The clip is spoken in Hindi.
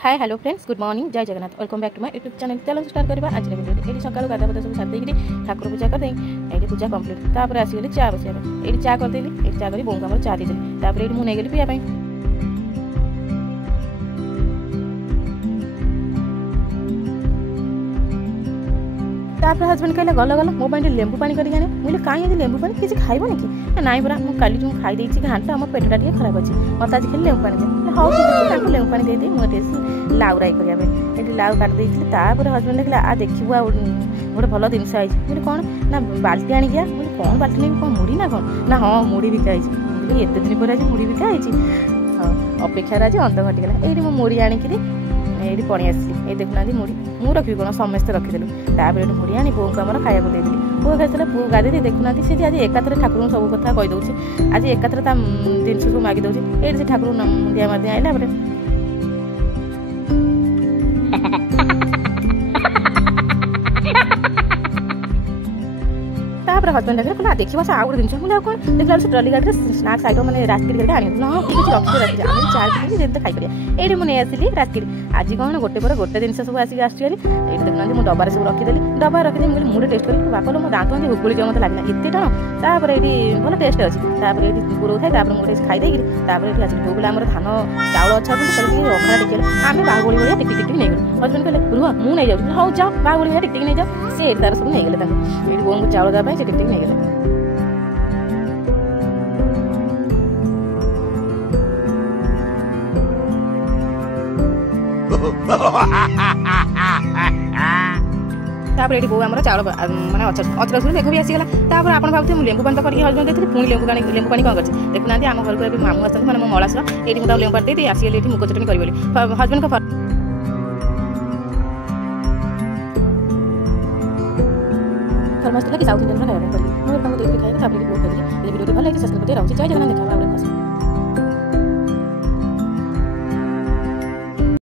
Hi hello friends good morning Jai Jagannath welcome back to my YouTube channel. चलो स्टार्ट करवा आज वीडियो ये सकाल गाधा बधा सब सारी ठाकुर पूजा करदे ये पूजा कंप्लीट तापर आसीगली चा बसिया ये चा करदेली ये चा करी बोंगा चा देदेली तापर ये मु नहीं गली पिया तापर हजबैंड कहले गल गल मो लेंबू पानी कर मुझे कहीं आज लेंबू पानी किसी खाइबन कि नाई परा मुझे जो खाई देती घाटा आम पेटा टे खराब अच्छे मत आज खाली लेंबू पानी दे हाँ ठीक लेंबू पानी दे मुझे लाउ राई करने ये लाउ काट देती हजबैंड देखला आ देखू आ गोटे भल जिनस आई मुझे कौन ना बाल्टी आनी गया मुझे कौन बाल्टी नहीं कौन मुड़ी ना कौन ना हाँ मुड़ी बिका एत दिन पर आज मुड़ी बिका हाँ अपेक्षार आज अंत घटीगला ये मो मुड़ी आणिकी ये पड़ी आसली ये देखुना मुड़ी मु रखी कौन समस्ते रखीदेलु तापर मुड़ी आनी बो को आम खाया देती पुओ खाई पुओ गाधे देखुना सी आज एकाथरे ठाकुर सब कथा कहीदे आज एकाथरे जिन सब मागी दौर ये ठाकुर मुंडिया मार आइला हजबैंड देखा देखिए से आउ जिन मुझे कौन देखा ट्रली गाड़ी स्नाक्स आइटम मैंने राजकीट गाड़ी आनी हाँ ठीक अच्छे रखी रखी चार दिन खाई पारे ये मुझे आसली राजकीट आज कौन गोटे पर गोटे जिन सब आसिक आसुरी ये देखुना मुझे डबारे सब रखीदेली डबा रखी मुझे मुझे टेस्ट करी बापा मो दाँत मुझे हुकुड़ी जो मतलब लगे एत टाण तापर ये भल टेस्ट अच्छी ये पुरौ थाए मुझे खाईदे ये आज जो बेला धान चाउल अच्छा अखड़ा टिके आम बाहुबली भाया टिक टिक नहीं गलु हजबैंड कहले रुह मुझे नहीं जाऊँ हाँ जाओ बाहुबली भाया टिक नहीं जाओ सी तार सब नहीं गले ये बोन को चाउल देवाई से टिक नहीं गले तापर ये बो आम चाउल मैंने अचरा सुन देखो भी आसीगला तापर आप भावते मुझे लेंबू पानी तो करके हजबैंड देती पुणी लेंबू पानी कौन कर देखुना आम घर को मामू आसते मैंने मो मलासर ये मुझे लेंबू पानी दे आसिगली ये मुख चटनी करी हजबैंड को फरमाइश कि साउथ इंडियन खाଇବା ପାଇଁ କରିବି ମୁଁ ଏଟାକୁ ଦେଇକି ଖାଇବି ତାପରେ ବହୁତ କରିବି वीडियो भल लगे सब्सक्राइब करके रहुଛି जय जगन्नाथ देखा।